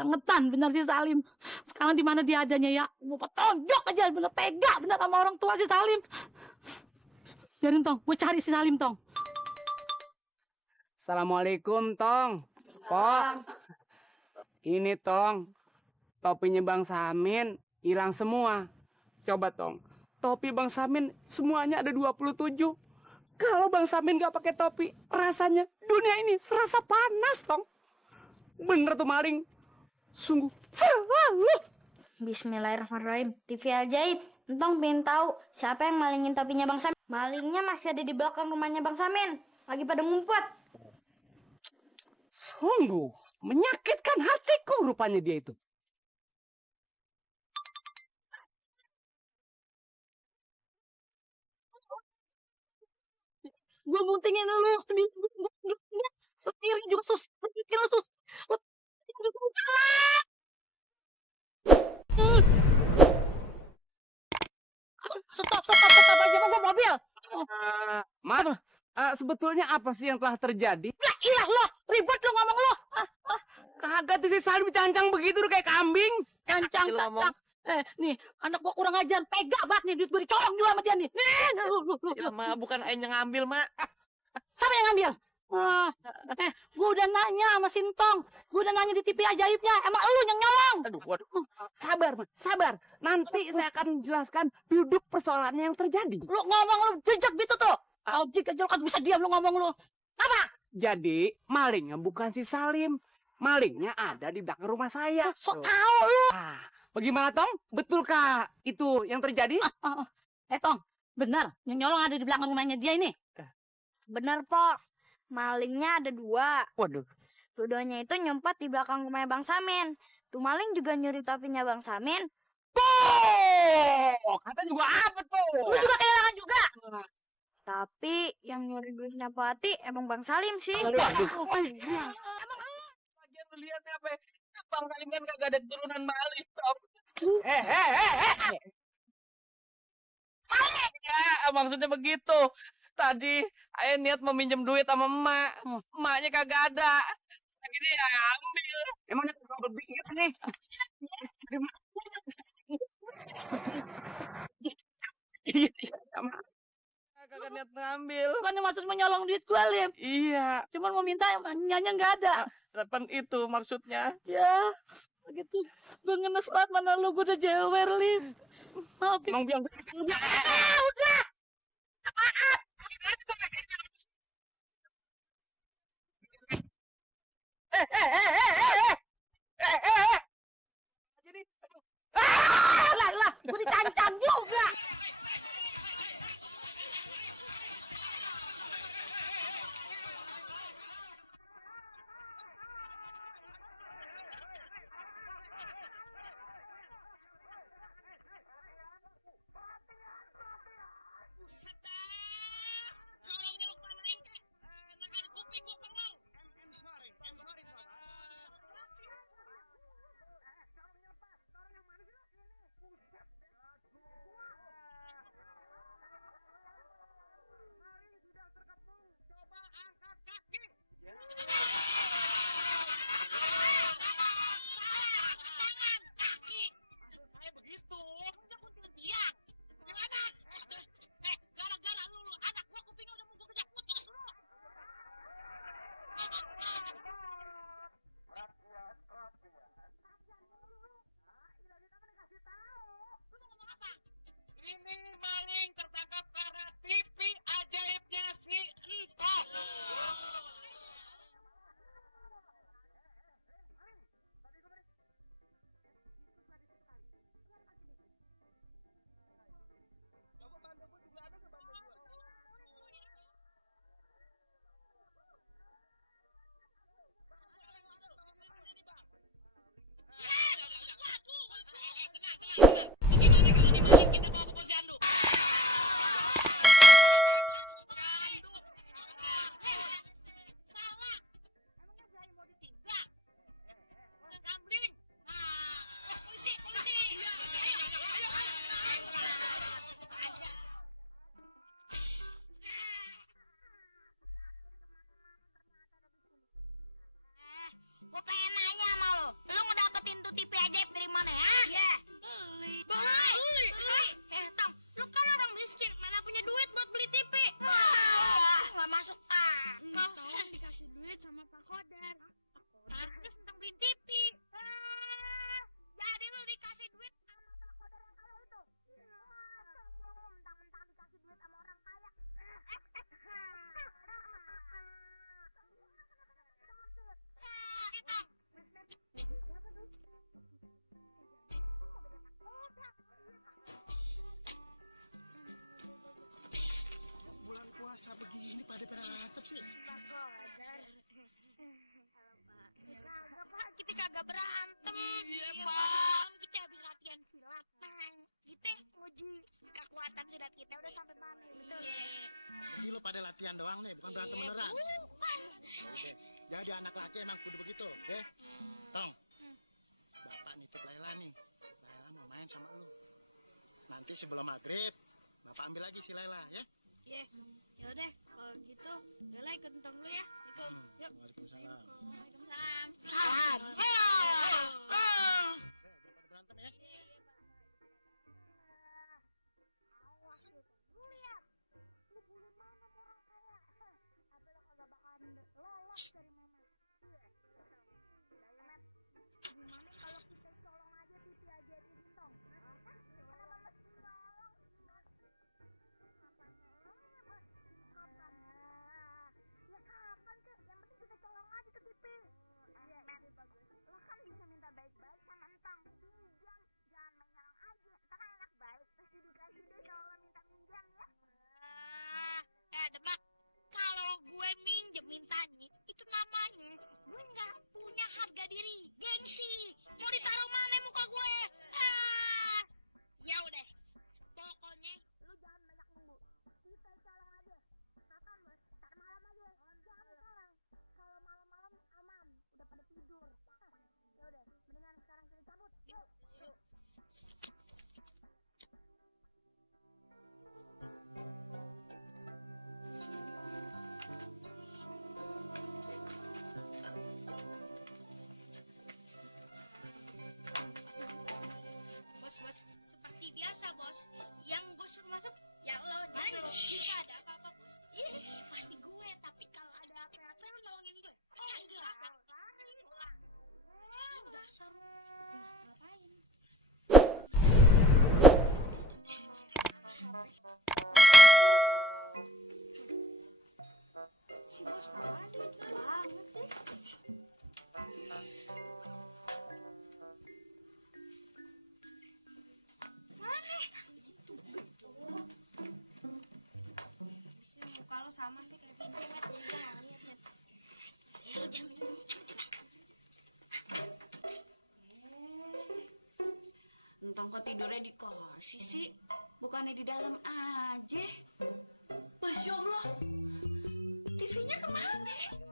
Kebangetan bener si Salim. Sekarang di mana dia adanya ya? Gua petonjok aja, bener tega bener sama orang tua si Salim. Biarin Tong, gue cari si Salim Tong. Assalamualaikum Tong. Pok. Ini Tong, topinya Bang Samin hilang semua. Coba Tong, topi Bang Samin semuanya ada 27. Kalau Bang Samin nggak pakai topi, rasanya dunia ini serasa panas Tong. Bener tuh maling. Sungguh. Bismillahirrahmanirrahim. TV ajaib. Entong pengen tahu siapa yang malingin topinya Bang Samin. Malingnya masih ada di belakang rumahnya Bang Samin. Lagi pada ngumpet. Sungguh menyakitkan hatiku rupanya dia itu. Gue buntingin lu seminggu. Sendiri juga sus. Bikin lu sus. Stop aja mau mobil. Maaf, sebetulnya apa sih yang telah terjadi? Ya ilah lo, ribet lo ngomong lo. Kagak tuh si Salim cancang begitu udah kayak kambing. Cancang. Nih, anak gua kurang ajar, tega banget nih, duit gua dicolong juga sama dia nih. Ya, Ma, bukan Aing yang ngambil, Ma. Siapa yang ngambil? Gua udah nanya sama Sintong. Gua udah nanya di TV ajaibnya. Emang lu yang nyolong? Aduh, waduh. Sabar, Ma, sabar. Nanti saya akan jelaskan duduk persoalannya yang terjadi. Lu ngomong lu jejak gitu tuh. Ojek aja lu kan bisa diam lu ngomong lu. Apa? Jadi malingnya bukan si Salim. Malingnya ada di belakang rumah saya. Sok tahu lu. Bagaimana Tong? Betulkah itu yang terjadi? Tong, benar yang nyolong ada di belakang rumahnya dia ini. Benar, Pok. Malingnya ada 2. Waduh. Dua-duanya itu nyempat di belakang rumahnya Bang Samin. Tuh maling juga nyuri topinya Bang Samin. Kata juga apa tuh? Lu juga kehilangan juga. Tapi yang nyuri duitnya Pati emang Bang Salim sih. Waduh. Bagian lu lihat apa? Bang Salim kan kagak ada turunan maling, Tom. Ya, maksudnya begitu. Tadi Ayah niat mau minjem duit sama emak. Emaknya kagak ada. Akhirnya ya ambil. Emangnya kagak berpikir nih? Kagak niat ngambil. Bukan maksud menyolong duit gua, Lim. Iya, Cuman mau minta nyanya nggak ada. depan itu maksudnya. Ya, begitu. Gue ngenes banget mana lu, gue udah jewer, Lim. Maafin. Emang bilang Udah. Lah, gue dicancang juga. Nanti sebelum maghrib, Bapak ambil lagi si Lela, ya? Iya. Ya udah, kalau gitu Lela ikut Entong dulu ya. Ikut. Yuk. Waalaikumsalam. Waalaikumsalam. Demak, kalau gue minjemin tadi, itu namanya gue nggak punya harga diri, gengsi. Mau ditaruh mana muka gue? Ah, ya udah. Pokoknya lu jangan banyak nunggu. Jadi kayak colong aja. Makan, Bos. Ntar malam aja. Jangan sekarang. Kalau malam-malam aman, udah pada tidur. Ya udah, mendingan sekarang kita cabut. Yuk. Bos, seperti biasa, Bos. Yang bos suruh masuk, ya lo masuk. Ada apa-apa, Bos? Pasti gue, tapi kalau ada apa-apa lo nolongin gue. Oh, enggak. Dasar. Ngapain? Si bos mana banget deh. Kalau sama sih kayak pintu met, jadi gue nggak lihat met. Ya lo jangan minum, Entong kok tidurnya di kursi sih, bukannya di dalam aja. Masya Allah, TV-nya kemana?